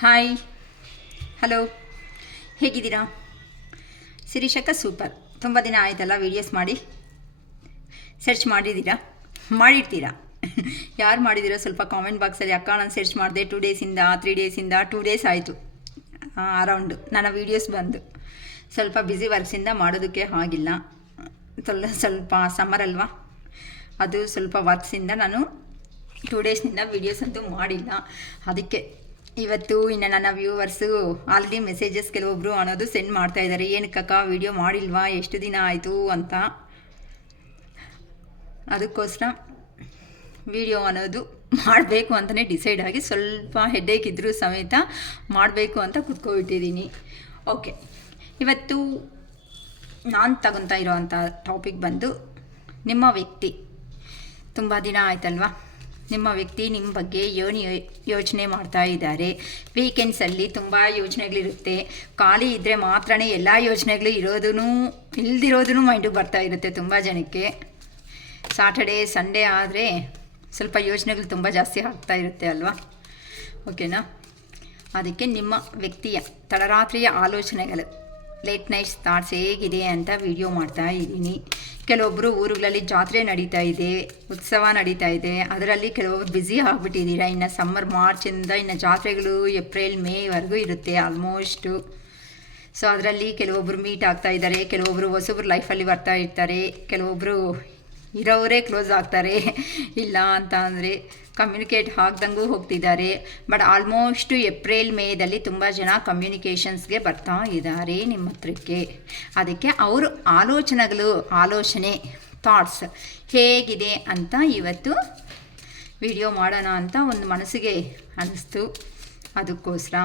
Hi, hello, ಹೇಗಿದ್ದೀರಾ? ಶಿರೀಷಕ್ಕ super. ತುಂಬ ದಿನ ಆಯ್ತಲ್ಲ ವೀಡಿಯೋಸ್ ಮಾಡಿ. ಸರ್ಚ್ ಮಾಡಿದ್ದೀರಾ? ಮಾಡಿರ್ತೀರಾ? ಯಾರು ಮಾಡಿದ್ದೀರೋ ಸ್ವಲ್ಪ ಕಾಮೆಂಟ್ ಬಾಕ್ಸಲ್ಲಿ ಅಕ್ಕ ನಾನು ಸರ್ಚ್ ಮಾಡಿದೆ 2 ಡೇಸಿಂದ 3 ಡೇಸಿಂದ 2 ಡೇಸ್ ಆಯಿತು ಅರೌಂಡ್ ನನ್ನ ವೀಡಿಯೋಸ್ ಬಂದು. ಸ್ವಲ್ಪ ಬ್ಯುಸಿ ವರ್ಕ್ಸಿಂದ ಮಾಡೋದಕ್ಕೆ ಆಗಿಲ್ಲ. ಸ್ವಲ್ಪ ಸಮ್ಮರ್ ಅಲ್ವಾ, ಅದು ಸ್ವಲ್ಪ ವರ್ಕ್ಸಿಂದ ನಾನು 2 ಡೇಸ್ನಿಂದ ವೀಡಿಯೋಸ್ ಅಂತೂ ಮಾಡಿಲ್ಲ. ಅದಕ್ಕೆ ಇವತ್ತು ಇನ್ನು ನನ್ನ ವ್ಯೂವರ್ಸು ಆಲ್ರೆಡಿ ಮೆಸೇಜಸ್ ಕೆಲವೊಬ್ಬರು ಅನ್ನೋದು ಸೆಂಡ್ ಮಾಡ್ತಾ ಇದ್ದಾರೆ, ಏನಕ್ಕಕ್ಕ ವೀಡಿಯೋ ಮಾಡಿಲ್ವಾ, ಎಷ್ಟು ದಿನ ಆಯಿತು ಅಂತ. ಅದಕ್ಕೋಸ್ಕರ ವಿಡಿಯೋ ಅನ್ನೋದು ಮಾಡಬೇಕು ಅಂತಲೇ ಡಿಸೈಡ್ ಆಗಿ ಸ್ವಲ್ಪ ಹೆಡ್ಡೇಕ್ ಇದ್ದರೂ ಸಮೇತ ಮಾಡಬೇಕು ಅಂತ ಕೂತ್ಕೊಬಿಟ್ಟಿದ್ದೀನಿ. ಓಕೆ, ಇವತ್ತು ನಾನು ತಗೊತಾ ಇರೋವಂಥ ಟಾಪಿಕ್ ಬಂದು ನಿಮ್ಮ ವ್ಯಕ್ತಿ. ತುಂಬ ದಿನ ಆಯ್ತಲ್ವಾ, ನಿಮ್ಮ ವ್ಯಕ್ತಿ ನಿಮ್ಮ ಬಗ್ಗೆ ಯೋಚನೆ ಮಾಡ್ತಾ ಇದ್ದಾರೆ. ವೀಕೆಂಡ್ಸಲ್ಲಿ ತುಂಬ ಯೋಚನೆಗಳಿರುತ್ತೆ. ಖಾಲಿ ಇದ್ದರೆ ಮಾತ್ರ ಎಲ್ಲ ಯೋಚನೆಗಳು ಇಲ್ದಿರೋದೂ ಮೈಂಡಿಗೆ ಬರ್ತಾ ಇರುತ್ತೆ ತುಂಬ ಜನಕ್ಕೆ. ಸಾಟರ್ಡೇ ಸಂಡೇ ಆದರೆ ಸ್ವಲ್ಪ ಯೋಚನೆಗಳು ತುಂಬ ಜಾಸ್ತಿ ಆಗ್ತಾ ಇರುತ್ತೆ ಅಲ್ವಾ, ಓಕೆನಾ? ಅದಕ್ಕೆ ನಿಮ್ಮ ವ್ಯಕ್ತಿಯ ತಡರಾತ್ರಿಯ ಆಲೋಚನೆಗಳು, ಲೇಟ್ ನೈಟ್ಸ್ ಥಾಟ್ಸ್ ಹೇಗಿದೆ ಅಂತ ವಿಡಿಯೋ ಮಾಡ್ತಾ ಇದ್ದೀನಿ. ಕೆಲವೊಬ್ಬರು ಊರುಗಳಲ್ಲಿ ಜಾತ್ರೆ ನಡೀತಾ ಇದೆ, ಉತ್ಸವ ನಡೀತಾ ಇದೆ, ಅದರಲ್ಲಿ ಕೆಲವೊಬ್ರು ಬ್ಯುಸಿ ಆಗಿಬಿಟ್ಟಿದ್ದೀರಾ. ಇನ್ನು ಸಮ್ಮರ್ ಮಾರ್ಚಿಂದ ಇನ್ನು ಜಾತ್ರೆಗಳು ಏಪ್ರಿಲ್ ಮೇವರೆಗೂ ಇರುತ್ತೆ ಆಲ್ಮೋಸ್ಟು. ಸೊ ಅದರಲ್ಲಿ ಕೆಲವೊಬ್ಬರು ಮೀಟ್ ಆಗ್ತಾ ಇದ್ದಾರೆ, ಕೆಲವೊಬ್ಬರು ಹೊಸಬ್ರು ಲೈಫಲ್ಲಿ ಬರ್ತಾ ಇರ್ತಾರೆ, ಕೆಲವೊಬ್ಬರು ಇರೋವರೇ ಕ್ಲೋಸ್ ಆಗ್ತಾರೆ, ಇಲ್ಲ ಅಂತ ಅಂದರೆ ಕಮ್ಯುನಿಕೇಟ್ ಆಗ್ದಂಗೂ ಹೋಗ್ತಿದ್ದಾರೆ. ಬಟ್ ಆಲ್ಮೋಸ್ಟ್ ಏಪ್ರಿಲ್ ಮೇದಲ್ಲಿ ತುಂಬ ಜನ ಕಮ್ಯುನಿಕೇಷನ್ಸ್ಗೆ ಬರ್ತಾ ಇದ್ದಾರೆ ನಿಮ್ಮ ಹತ್ರಕ್ಕೆ. ಅದಕ್ಕೆ ಅವರು ಆಲೋಚನೆ ಥಾಟ್ಸ್ ಹೇಗಿದೆ ಅಂತ ಇವತ್ತು ವಿಡಿಯೋ ಮಾಡೋಣ ಅಂತ ಒಂದು ಮನಸ್ಸಿಗೆ ಅನ್ನಿಸ್ತು. ಅದಕ್ಕೋಸ್ಕರ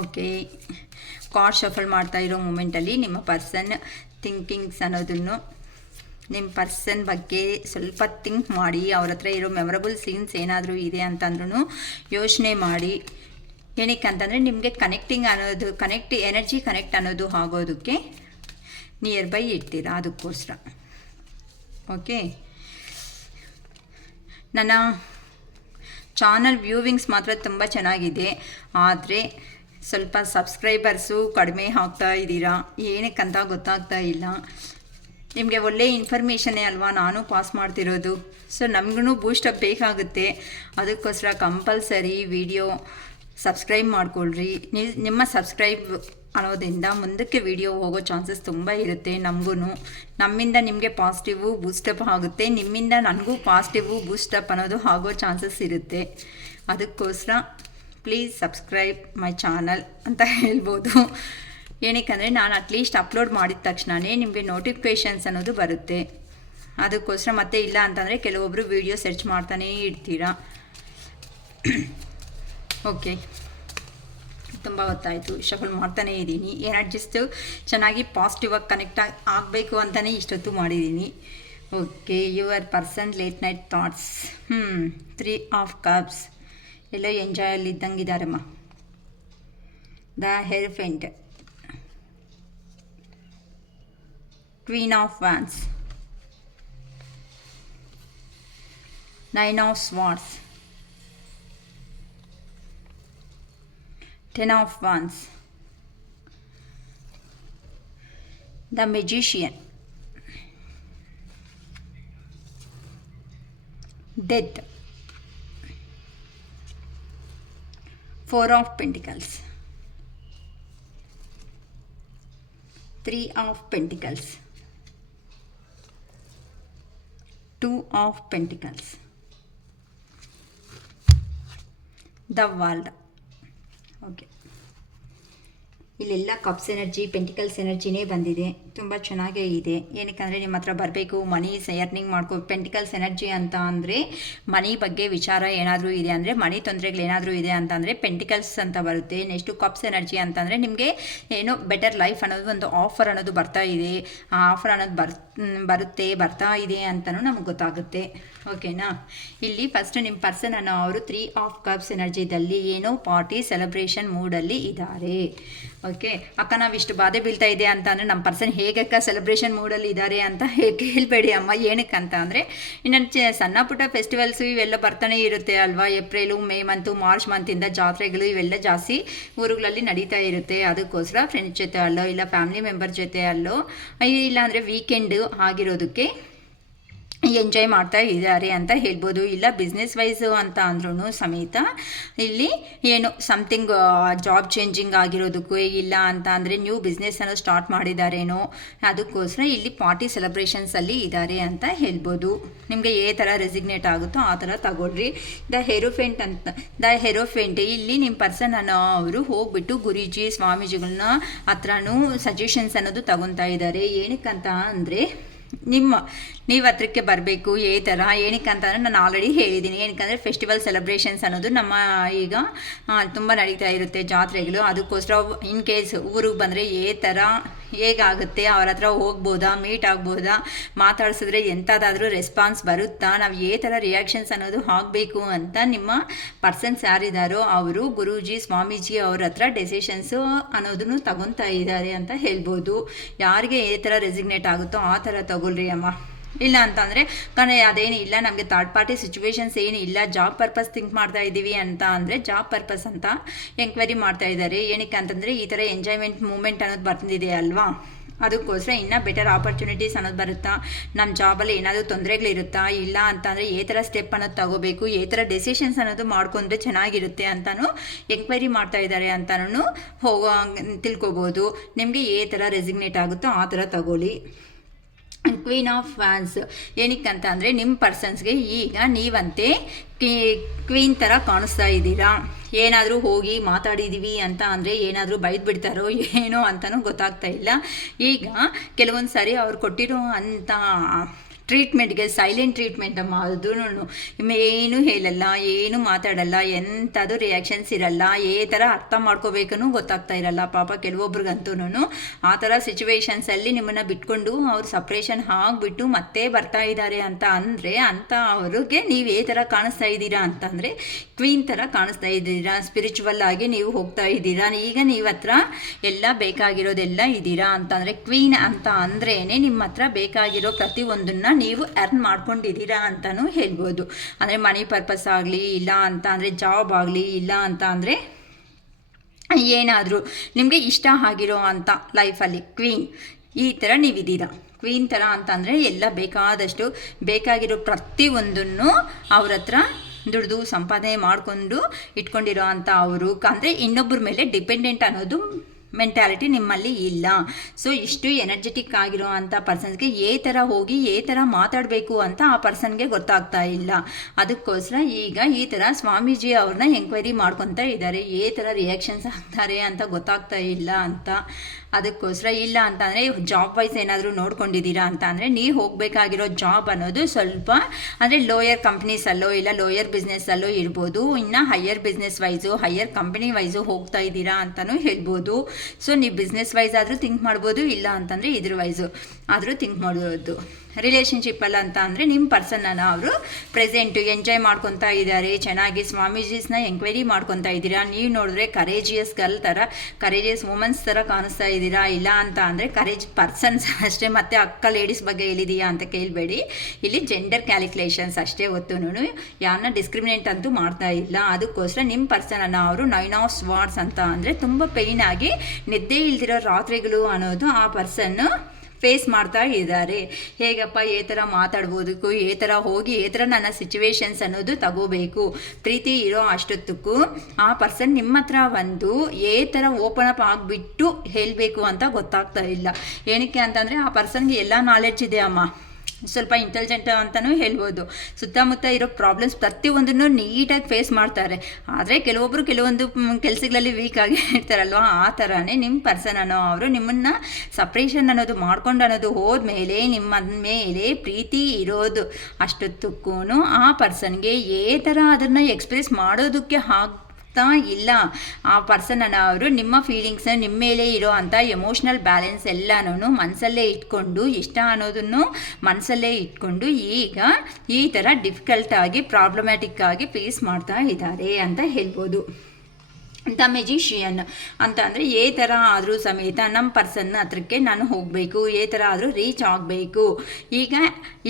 ಓಕೆ, ಕಾರ್ಡ್ ಶಫಲ್ ಮಾಡ್ತಾ ಇರೋ ಮೂಮೆಂಟಲ್ಲಿ ನಿಮ್ಮ ಪರ್ಸನ್ ಥಿಂಕಿಂಗ್ಸ್ ಅನ್ನೋದನ್ನು, ನಿಮ್ಮ ಪರ್ಸನ್ ಬಗ್ಗೆ ಸ್ವಲ್ಪ ಥಿಂಕ್ ಮಾಡಿ. ಅವ್ರ ಹತ್ರ ಇರೋ ಮೆಮೊರಬಲ್ ಸೀನ್ಸ್ ಏನಾದರೂ ಇದೆ ಅಂತಂದ್ರೂ ಯೋಚನೆ ಮಾಡಿ. ಏನಕ್ಕೆ ಅಂತಂದರೆ ನಿಮಗೆ ಎನರ್ಜಿ ಕನೆಕ್ಟ್ ಅನ್ನೋದು ಆಗೋದಕ್ಕೆ ನಿಯರ್ ಬೈ ಇರ್ತೀರ. ಅದಕ್ಕೋಸ್ಕರ ಓಕೆ. ನನ್ನ ಚಾನಲ್ ವ್ಯೂವಿಂಗ್ಸ್ ಮಾತ್ರ ತುಂಬ ಚೆನ್ನಾಗಿದೆ, ಆದರೆ ಸ್ವಲ್ಪ ಸಬ್ಸ್ಕ್ರೈಬರ್ಸು ಕಡಿಮೆ ಆಗ್ತಾ ಇದ್ದೀರಾ. ಏನಕ್ಕಂತ ಗೊತ್ತಾಗ್ತಾ ಇಲ್ಲ. ನಿಮಗೆ ಒಳ್ಳೆಯ ಇನ್ಫಾರ್ಮೇಷನ್ನೇ ಅಲ್ವಾ ನಾನು ಪಾಸ್ ಮಾಡ್ತಿರೋದು. ಸೊ ನಮಗೂ ಬೂಸ್ಟಪ್ ಬೇಕಾಗುತ್ತೆ. ಅದಕ್ಕೋಸ್ಕರ ಕಂಪಲ್ಸರಿ ವಿಡಿಯೋ ಸಬ್ಸ್ಕ್ರೈಬ್ ಮಾಡಿಕೊಳ್ರಿ. ನಿಮ್ಮ ಸಬ್ಸ್ಕ್ರೈಬ್ ಅನ್ನೋದ್ರಿಂದ ಮುಂದಕ್ಕೆ ವಿಡಿಯೋ ಹೋಗೋ ಚಾನ್ಸಸ್ ತುಂಬ ಇರುತ್ತೆ. ನಮ್ಮಿಂದ ನಿಮಗೆ ಪಾಸಿಟಿವು ಬೂಸ್ಟಪ್ ಆಗುತ್ತೆ, ನಿಮ್ಮಿಂದ ನನಗೂ ಪಾಸಿಟಿವು ಬೂಸ್ಟಪ್ ಅನ್ನೋದು ಆಗೋ ಚಾನ್ಸಸ್ ಇರುತ್ತೆ. ಅದಕ್ಕೋಸ್ಕರ ಪ್ಲೀಸ್ ಸಬ್ಸ್ಕ್ರೈಬ್ ಮೈ ಚಾನಲ್ ಅಂತ ಹೇಳ್ಬೋದು. ಏನಕ್ಕೆ ನಾನು ಅಟ್ಲೀಸ್ಟ್ ಅಪ್ಲೋಡ್ ಮಾಡಿದ ತಕ್ಷಣವೇ ನಿಮಗೆ ನೋಟಿಫಿಕೇಷನ್ಸ್ ಅನ್ನೋದು ಬರುತ್ತೆ. ಅದಕ್ಕೋಸ್ಕರ ಮತ್ತೆ ಇಲ್ಲ ಅಂತಂದರೆ ಕೆಲವೊಬ್ಬರು ವಿಡಿಯೋ ಸರ್ಚ್ ಮಾಡ್ತಾನೇ ಇರ್ತೀರಾ. ಓಕೆ, ತುಂಬ ಹೊತ್ತಾಯಿತು ಶಫಲ್ ಮಾಡ್ತಾನೇ ಇದ್ದೀನಿ. ಎನರ್ಜಿಸ್ಟು ಚೆನ್ನಾಗಿ ಪಾಸಿಟಿವ್ ಆಗಿ ಕನೆಕ್ಟ್ ಆಗಬೇಕು ಅಂತಲೇ ಇಷ್ಟೊತ್ತು ಮಾಡಿದ್ದೀನಿ. Okay, your person late night thoughts. 3 of cups ಎಲ್ಲೋ ಎಂಜಾಯಲ್ಲಿ ಇದ್ದಂಗಿದ್ದಾರಮ್ಮ. The hierophant, Queen of Wands, 9 of Swords, 10 of Wands, the Magician, Death, 4 of Pentacles, 3 of Pentacles, 2 of Pentacles, the World. Okay, ಇಲ್ಲೆಲ್ಲ cups energy, pentacles ಎನರ್ಜಿನೇ ಬಂದಿದೆ. ತುಂಬ ಚೆನ್ನಾಗೇ ಇದೆ. ಏನಕ್ಕೆ ನಿಮ್ಮ ಹತ್ರ ಬರಬೇಕು, ಮನಿ ಎರ್ನಿಂಗ್ ಪೆಂಟಿಕಲ್ಸ್ ಎನರ್ಜಿ ಅಂತ ಅಂದರೆ ಮನಿ ಬಗ್ಗೆ ವಿಚಾರ ಏನಾದರೂ ಇದೆ ಅಂದರೆ, ಮನಿ ತೊಂದರೆಗಳೇನಾದರೂ ಇದೆ ಅಂತಂದರೆ ಪೆಂಟಿಕಲ್ಸ್ ಅಂತ ಬರುತ್ತೆ. ನೆಕ್ಸ್ಟು ಕಪ್ಸ್ ಎನರ್ಜಿ ಅಂತಂದರೆ ನಿಮಗೆ ಏನೋ ಬೆಟರ್ ಲೈಫ್ ಅನ್ನೋದು ಒಂದು ಆಫರ್ ಅನ್ನೋದು ಬರ್ತಾ ಇದೆ. ಆ ಆಫರ್ ಅನ್ನೋದು ಬರ್ತಾ ಇದೆ ಅಂತಲೂ ನಮಗೆ ಗೊತ್ತಾಗುತ್ತೆ. ಓಕೆನಾ? ಇಲ್ಲಿ ಫಸ್ಟ್ ನಿಮ್ಮ ಪರ್ಸನ್ ಅನ್ನೋ ಅವರು 3 ಆಫ್ ಕಪ್ಸ್ ಎನರ್ಜಿದಲ್ಲಿ ಏನೋ ಪಾರ್ಟಿ ಸೆಲೆಬ್ರೇಷನ್ ಮೂಡಲ್ಲಿ ಇದ್ದಾರೆ. ಓಕೆ ಅಕ್ಕ ನಾವು ಇಷ್ಟು ಬಾಧೆ ಬೀಳ್ತಾ ಇದೆ ಅಂತ ಅಂದರೆ ನಮ್ಮ ಪರ್ಸನ್ ಹೇಗಕ್ಕ ಸೆಲೆಬ್ರೇಷನ್ ಮೂಡಲ್ಲಿ ಇದ್ದಾರೆ ಅಂತ ಕೇಳಬೇಡಿ ಅಮ್ಮ. ಏನಕ್ಕಂತ ಅಂದರೆ ಇನ್ನೊಂದು ಸಣ್ಣ ಪುಟ್ಟ ಫೆಸ್ಟಿವಲ್ಸು ಇವೆಲ್ಲ ಬರ್ತಾನೆ ಇರುತ್ತೆ ಅಲ್ವಾ. ಏಪ್ರಿಲು ಮೇ ಮಂತು ಮಾರ್ಚ್ ಮಂತಿಂದ ಜಾತ್ರೆಗಳು ಇವೆಲ್ಲ ಜಾಸ್ತಿ ಊರುಗಳಲ್ಲಿ ನಡೀತಾ ಇರುತ್ತೆ. ಅದಕ್ಕೋಸ್ಕರ ಫ್ರೆಂಡ್ಸ್ ಜೊತೆ ಅಲ್ಲೋ ಇಲ್ಲ ಫ್ಯಾಮಿಲಿ ಮೆಂಬರ್ ಜೊತೆ ಅಲ್ಲೋ ಇಲ್ಲಾಂದರೆ ವೀಕೆಂಡ್ ಆಗಿರೋದಕ್ಕೆ ಎಂಜಾಯ್ ಮಾಡ್ತಾ ಇದ್ದಾರೆ ಅಂತ ಹೇಳ್ಬೋದು. ಇಲ್ಲ ಬಿಸ್ನೆಸ್ ವೈಸು ಅಂತ ಅಂದ್ರೂ ಸಮೇತ ಇಲ್ಲಿ ಏನು ಸಮಥಿಂಗ್ ಜಾಬ್ ಚೇಂಜಿಂಗ್ ಆಗಿರೋದಕ್ಕೂ ಇಲ್ಲ ಅಂತ ಅಂದರೆ ನ್ಯೂ ಬಿಸ್ನೆಸ್ಸನ್ನು ಸ್ಟಾರ್ಟ್ ಮಾಡಿದ್ದಾರೇನೋ ಅದಕ್ಕೋಸ್ಕರ ಇಲ್ಲಿ ಪಾರ್ಟಿ ಸೆಲೆಬ್ರೇಷನ್ಸಲ್ಲಿ ಇದ್ದಾರೆ ಅಂತ ಹೇಳ್ಬೋದು. ನಿಮಗೆ ಏ ಥರ ರೆಸಿಗ್ನೇಟ್ ಆಗುತ್ತೋ ಆ ಥರ ತಗೊಳ್ರಿ. ದ ಹೆರೋಫೆಂಟ್ ಇಲ್ಲಿ ನಿಮ್ಮ ಪರ್ಸನ್ ಅವರು ಹೋಗ್ಬಿಟ್ಟು ಗುರೂಜಿ ಸ್ವಾಮೀಜಿಗಳನ್ನ ಹತ್ರನೂ ಸಜೆಷನ್ಸ್ ಅನ್ನೋದು ತಗೊತಾ ಇದ್ದಾರೆ. ಏನಕ್ಕಂತ ಅಂದರೆ ನೀವು ಹತ್ರಕ್ಕೆ ಬರಬೇಕು ಈ ಥರ. ಏನಕ್ಕೆ ಅಂತಂದರೆ ನಾನು ಆಲ್ರೆಡಿ ಹೇಳಿದ್ದೀನಿ. ಏನಕ್ಕಂದರೆ ಫೆಸ್ಟಿವಲ್ ಸೆಲೆಬ್ರೇಷನ್ಸ್ ಅನ್ನೋದು ನಮ್ಮ ಈಗ ತುಂಬ ನಡೀತಾ ಇರುತ್ತೆ ಜಾತ್ರೆಗಳು. ಅದಕ್ಕೋಸ್ಕರ ಇನ್ ಕೇಸ್ ಊರಿಗೆ ಬಂದರೆ ಥರ ಹೇಗಾಗುತ್ತೆ, ಅವ್ರ ಹತ್ರ ಹೋಗ್ಬೋದಾ, ಮೀಟ್ ಆಗ್ಬೋದಾ, ಮಾತಾಡ್ಸಿದ್ರೆ ಎಂಥದ್ದಾದರೂ ರೆಸ್ಪಾನ್ಸ್ ಬರುತ್ತಾ, ನಾವು ಥರ ರಿಯಾಕ್ಷನ್ಸ್ ಅನ್ನೋದು ಆಗಬೇಕು ಅಂತ ನಿಮ್ಮ ಪರ್ಸನ್ಸ್ ಯಾರಿದ್ದಾರೋ ಅವರು ಗುರೂಜಿ ಸ್ವಾಮೀಜಿ ಅವ್ರ ಹತ್ರ ಡೆಸಿಷನ್ಸು ಅನ್ನೋದನ್ನು ತಗೊತಾ ಇದ್ದಾರೆ ಅಂತ ಹೇಳ್ಬೋದು. ಯಾರಿಗೆ ಥರ ರೆಸಿಗ್ನೇಟ್ ಆಗುತ್ತೋ ಆ ಥರ ತಗೊಳ್ರಿ ಅಮ್ಮ. ಇಲ್ಲ ಅಂತಂದರೆ ಅದೇನು ಇಲ್ಲ ನಮಗೆ ಥರ್ಡ್ ಪಾರ್ಟಿ ಸಿಚುವೇಶನ್ಸ್ ಏನು ಇಲ್ಲ, ಜಾಬ್ ಪರ್ಪಸ್ ಥಿಂಕ್ ಮಾಡ್ತಾ ಇದ್ದೀವಿ ಅಂತ ಅಂದರೆ ಜಾಬ್ ಪರ್ಪಸ್ ಅಂತ ಎಂಕ್ವೈರಿ ಮಾಡ್ತಾ ಇದ್ದಾರೆ. ಏನಕ್ಕೆ ಅಂತಂದರೆ ಈ ಥರ ಎಂಜಾಯ್ಮೆಂಟ್ ಮೂಮೆಂಟ್ ಅನ್ನೋದು ಬಂದಿದೆ ಅಲ್ವಾ. ಅದಕ್ಕೋಸ್ಕರ ಇನ್ನೂ ಬೆಟರ್ ಆಪರ್ಚುನಿಟೀಸ್ ಅನ್ನೋದು ಬರುತ್ತಾ, ನಮ್ಮ ಜಾಬಲ್ಲಿ ಏನಾದರೂ ತೊಂದರೆಗಳಿರುತ್ತಾ, ಇಲ್ಲ ಅಂತಂದರೆ ಥರ ಸ್ಟೆಪ್ ಅನ್ನೋದು ತಗೋಬೇಕು, ಥರ ಡೆಸಿಷನ್ಸ್ ಅನ್ನೋದು ಮಾಡ್ಕೊಂಡ್ರೆ ಚೆನ್ನಾಗಿರುತ್ತೆ ಅಂತಲೂ ಎಂಕ್ವೈರಿ ಮಾಡ್ತಾ ಇದ್ದಾರೆ ಅಂತಲೂ ತಿಳ್ಕೊಬೋದು. ನಿಮಗೆ ಥರ ರೆಸಿಗ್ನೇಟ್ ಆಗುತ್ತೋ ಆ ಥರ ತಗೊಳ್ಳಿ. ಕ್ವೀನ್ ಆಫ್ ವ್ಯಾನ್ಸ್ ಏನಕ್ಕಂತ ಅಂದರೆ ನಿಮ್ಮ ಪರ್ಸನ್ಸ್ಗೆ ಈಗ ನೀವಂತೆ ಕ್ವೀನ್ ಥರ ಕಾಣಿಸ್ತಾ ಇದ್ದೀರಾ. ಏನಾದರೂ ಹೋಗಿ ಮಾತಾಡಿದ್ದೀವಿ ಅಂತ ಅಂದರೆ ಏನಾದರೂ ಬೈದ್ಬಿಡ್ತಾರೋ ಏನೋ ಅಂತಲೂ ಗೊತ್ತಾಗ್ತಾ ಇಲ್ಲ. ಈಗ ಕೆಲವೊಂದು ಸಾರಿ ಅವ್ರು ಕೊಟ್ಟಿರೋ ಅಂಥ ಟ್ರೀಟ್ಮೆಂಟ್ಗೆ ಸೈಲೆಂಟ್ ಟ್ರೀಟ್ಮೆಂಟ್ ಅಮ್ಮ. ಅದೂ ಏನು ಹೇಳಲ್ಲ, ಏನು ಮಾತಾಡಲ್ಲ, ಎಂಥದ್ದು ರಿಯಾಕ್ಷನ್ಸ್ ಇರಲ್ಲ, ಥರ ಅರ್ಥ ಮಾಡ್ಕೋಬೇಕೂ ಗೊತ್ತಾಗ್ತಾ ಇರಲ್ಲ ಪಾಪ ಕೆಲವೊಬ್ರಿಗಂತೂ. ಆ ಥರ ಸಿಚುವೇಶನ್ಸಲ್ಲಿ ನಿಮ್ಮನ್ನು ಬಿಟ್ಕೊಂಡು ಅವ್ರು ಸಪ್ರೇಷನ್ ಆಗಿಬಿಟ್ಟು ಮತ್ತೆ ಬರ್ತಾ ಇದ್ದಾರೆ ಅಂತ ಅಂದರೆ ಅಂಥ ಅವ್ರಿಗೆ ನೀವು ಥರ ಕಾಣಿಸ್ತಾ ಇದ್ದೀರಾ ಅಂತಂದರೆ ಕ್ವೀನ್ ಥರ ಕಾಣಿಸ್ತಾ ಇದ್ದೀರಾ. ಸ್ಪಿರಿಚುವಲ್ ಆಗಿ ನೀವು ಹೋಗ್ತಾ ಇದ್ದೀರಾ. ಈಗ ನೀವು ಹತ್ರ ಎಲ್ಲ ಬೇಕಾಗಿರೋದೆಲ್ಲ ಇದ್ದೀರಾ ಅಂತಂದರೆ ಕ್ವೀನ್ ಅಂತ ಅಂದ್ರೇ ನಿಮ್ಮ ಹತ್ರ ಬೇಕಾಗಿರೋ ಪ್ರತಿಯೊಂದನ್ನು ನೀವು ಅರ್ನ್ ಮಾಡ್ಕೊಂಡಿದ್ದೀರಾ ಅಂತಲೂ ಹೇಳ್ಬೋದು. ಅಂದರೆ ಮನಿ ಪರ್ಪಸ್ ಆಗಲಿ, ಇಲ್ಲ ಅಂತ ಅಂದರೆ ಜಾಬ್ ಆಗಲಿ, ಇಲ್ಲ ಅಂತ ಅಂದರೆ ಏನಾದರೂ ನಿಮಗೆ ಇಷ್ಟ ಆಗಿರೋ ಅಂಥ ಲೈಫಲ್ಲಿ ಕ್ವೀನ್ ಈ ಥರ ನೀವಿದ್ದೀರಾ. ಕ್ವೀನ್ ಥರ ಅಂತಂದರೆ ಎಲ್ಲ ಬೇಕಾದಷ್ಟು ಬೇಕಾಗಿರೋ ಪ್ರತಿಯೊಂದನ್ನು ಅವ್ರ ಹತ್ರ ದುಡಿದು ಸಂಪಾದನೆ ಮಾಡಿಕೊಂಡು ಇಟ್ಕೊಂಡಿರೋ ಅಂಥ ಅವರು ಅಂದರೆ ಇನ್ನೊಬ್ಬರ ಮೇಲೆ ಡಿಪೆಂಡೆಂಟ್ ಅನ್ನೋದು ಮೆಂಟ್ಯಾಲಿಟಿ ನಿಮ್ಮಲ್ಲಿ ಇಲ್ಲ. ಸೊ ಇಷ್ಟು ಎನರ್ಜೆಟಿಕ್ ಆಗಿರೋ ಅಂಥ ಪರ್ಸನ್ಸ್ಗೆ ಥರ ಹೋಗಿ ಥರ ಮಾತಾಡಬೇಕು ಅಂತ ಆ ಪರ್ಸನ್ಗೆ ಗೊತ್ತಾಗ್ತಾ ಇಲ್ಲ. ಅದಕ್ಕೋಸ್ಕರ ಈಗ ಈ ಥರ ಸ್ವಾಮೀಜಿ ಅವ್ರನ್ನ ಎಂಕ್ವೈರಿ ಮಾಡ್ಕೊತಾ ಇದ್ದಾರೆ. ಥರ ರಿಯಾಕ್ಷನ್ಸ್ ಆಗ್ತಾರೆ ಅಂತ ಗೊತ್ತಾಗ್ತಾ ಇಲ್ಲ ಅಂತ. ಅದಕ್ಕೋಸ್ಕರ ಇಲ್ಲ ಅಂತಂದರೆ ಜಾಬ್ ವೈಸ್ ಏನಾದರೂ ನೋಡ್ಕೊಂಡಿದ್ದೀರಾ ಅಂತ ಅಂದರೆ ನೀವು ಹೋಗಬೇಕಾಗಿರೋ ಜಾಬ್ ಅನ್ನೋದು ಸ್ವಲ್ಪ ಅಂದರೆ ಲೋಯರ್ ಕಂಪ್ನೀಸಲ್ಲೋ ಇಲ್ಲ ಲೋಯರ್ ಬಿಸ್ನೆಸ್ಸಲ್ಲೋ ಇರ್ಬೋದು. ಇನ್ನು higher business wise higher company wise ಹೋಗ್ತಾ ಇದ್ದೀರಾ ಅಂತಲೂ ಹೇಳ್ಬೋದು. ಸೊ ನೀವು ಬಿಸ್ನೆಸ್ ವೈಸ್ ಆದರೂ ಥಿಂಕ್ ಮಾಡ್ಬೋದು, ಇಲ್ಲ ಅಂತಂದರೆ ಇದ್ರ ವೈಸು ಆದರೂ ಥಿಂಕ್ ಮಾಡ್ಬೋದು. ರಿಲೇಷನ್ಶಿಪ್ಪಲ್ಲ ಅಂತ ಅಂದರೆ ನಿಮ್ಮ ಪರ್ಸನ್ನ ಅವರು ಪ್ರೆಸೆಂಟು ಎಂಜಾಯ್ ಮಾಡ್ಕೊತಾ ಇದ್ದಾರೆ ಚೆನ್ನಾಗಿ. ಸ್ವಾಮೀಜೀಸ್ನ ಎಂಕ್ವೈರಿ ಮಾಡ್ಕೊತಾ ಇದ್ದೀರಾ. ನೀವು ನೋಡಿದ್ರೆ ಕರೇಜಿಯಸ್ ಗರ್ಲ್ ಥರ, ಕರೇಜಿಯಸ್ ವುಮೆನ್ಸ್ ಥರ ಕಾಣಿಸ್ತಾ ಇದ್ದೀರಾ. ಇಲ್ಲ ಅಂತ ಅಂದರೆ ಕರೇಜ್ ಪರ್ಸನ್ಸ್ ಅಷ್ಟೇ. ಮತ್ತು ಅಕ್ಕ ಲೇಡೀಸ್ ಬಗ್ಗೆ ಹೇಳಿದೀಯಾ ಅಂತ ಕೇಳಬೇಡಿ. ಇಲ್ಲಿ ಜೆಂಡರ್ ಕ್ಯಾಲ್ಕುಲೇಷನ್ಸ್ ಅಷ್ಟೇ ಹೊತ್ತುನು ಯಾರನ್ನ ಡಿಸ್ಕ್ರಿಮಿನೇಟ್ ಅಂತೂ ಮಾಡ್ತಾ ಇಲ್ಲ. ಅದಕ್ಕೋಸ್ಕರ ನಿಮ್ಮ ಪರ್ಸನ್ನ ಅವರು 9 ಆಫ್ ಸ್ವಾರ್ಡ್ಸ್ ಅಂತ ಅಂದರೆ ತುಂಬ ಪೇಯ್ನ್ ಆಗಿ ನಿದ್ದೆ ಇಲ್ದಿರೋ ರಾತ್ರಿಗಳು ಅನ್ನೋದು ಆ ಪರ್ಸನ್ನು ಫೇಸ್ ಮಾಡ್ತಾ ಇದ್ದಾರೆ. ಹೇಗಪ್ಪ ಥರ ಮಾತಾಡ್ಬೋದಕ್ಕೂ ಥರ ಹೋಗಿ ಥರ ನನ್ನ ಸಿಚುವೇಶನ್ಸ್ ಅನ್ನೋದು ತಗೋಬೇಕು. ಪ್ರೀತಿ ಇರೋ ಅಷ್ಟೊತ್ತಕ್ಕೂ ಆ ಪರ್ಸನ್ ನಿಮ್ಮ ಹತ್ರ ಒಂದು ಥರ ಓಪನ್ ಅಪ್ ಆಗಿಬಿಟ್ಟು ಹೇಳಬೇಕು ಅಂತ ಗೊತ್ತಾಗ್ತಾ ಇಲ್ಲ. ಏನಕ್ಕೆ ಅಂತಂದರೆ ಆ ಪರ್ಸನ್ಗೆ ಎಲ್ಲ ನಾಲೆಡ್ಜ್ ಇದೆ ಅಮ್ಮ, ಸ್ವಲ್ಪ ಇಂಟೆಲಿಜೆಂಟ್ ಅಂತಲೂ ಹೇಳ್ಬೋದು. ಸುತ್ತಮುತ್ತ ಇರೋ ಪ್ರಾಬ್ಲಮ್ಸ್ ಪ್ರತಿಯೊಂದನ್ನು ನೀಟಾಗಿ ಫೇಸ್ ಮಾಡ್ತಾರೆ. ಆದರೆ ಕೆಲವೊಂದು ಕೆಲಸಗಳಲ್ಲಿ ವೀಕ್ ಆಗಿ ಇರ್ತಾರಲ್ವ, ಆ ಥರನೇ ನಿಮ್ಮ ಪರ್ಸನ್ ಅನ್ನೋ ಅವರು ನಿಮ್ಮನ್ನು ಸಪ್ರೇಷನ್ ಅನ್ನೋದು ಮಾಡ್ಕೊಂಡು ಅನ್ನೋದು ಹೋದ್ಮೇಲೆ ನಿಮ್ಮ ಮೇಲೆ ಪ್ರೀತಿ ಇರೋದು ಅಷ್ಟೊತ್ತಕ್ಕೂ ಆ ಪರ್ಸನ್ಗೆ ಥರ ಅದನ್ನು ಎಕ್ಸ್ಪ್ರೆಸ್ ಮಾಡೋದಕ್ಕೆ ಇಲ್ಲ. ಆ ಪರ್ಸನ್ನ ಅವರು ನಿಮ್ಮ ಫೀಲಿಂಗ್ಸ್ ನಿಮ್ಮ ಮೇಲೆ ಇರೋ ಅಂಥ ಎಮೋಷ್ನಲ್ ಬ್ಯಾಲೆನ್ಸ್ ಎಲ್ಲನೂ ಮನಸ್ಸಲ್ಲೇ ಇಟ್ಕೊಂಡು ಇಷ್ಟ ಅನ್ನೋದನ್ನು ಮನಸ್ಸಲ್ಲೇ ಇಟ್ಕೊಂಡು ಈಗ ಈ ಥರ ಡಿಫಿಕಲ್ಟಾಗಿ ಪ್ರಾಬ್ಲಮ್ಯಾಟಿಕ್ ಆಗಿ ಫೇಸ್ ಮಾಡ್ತಾ ಇದ್ದಾರೆ ಅಂತ ಹೇಳ್ಬೋದು. ದ ಮೆಜಿಷಿಯನ್ ಅಂತ ಅಂದರೆ ಏ ಥರ ಆದರೂ ಸಮೇತ ನಮ್ಮ ಪರ್ಸನ್ನ ಹತ್ರಕ್ಕೆ ನಾನು ಹೋಗಬೇಕು, ಏ ಥರ ಆದರೂ ರೀಚ್ ಆಗಬೇಕು. ಈಗ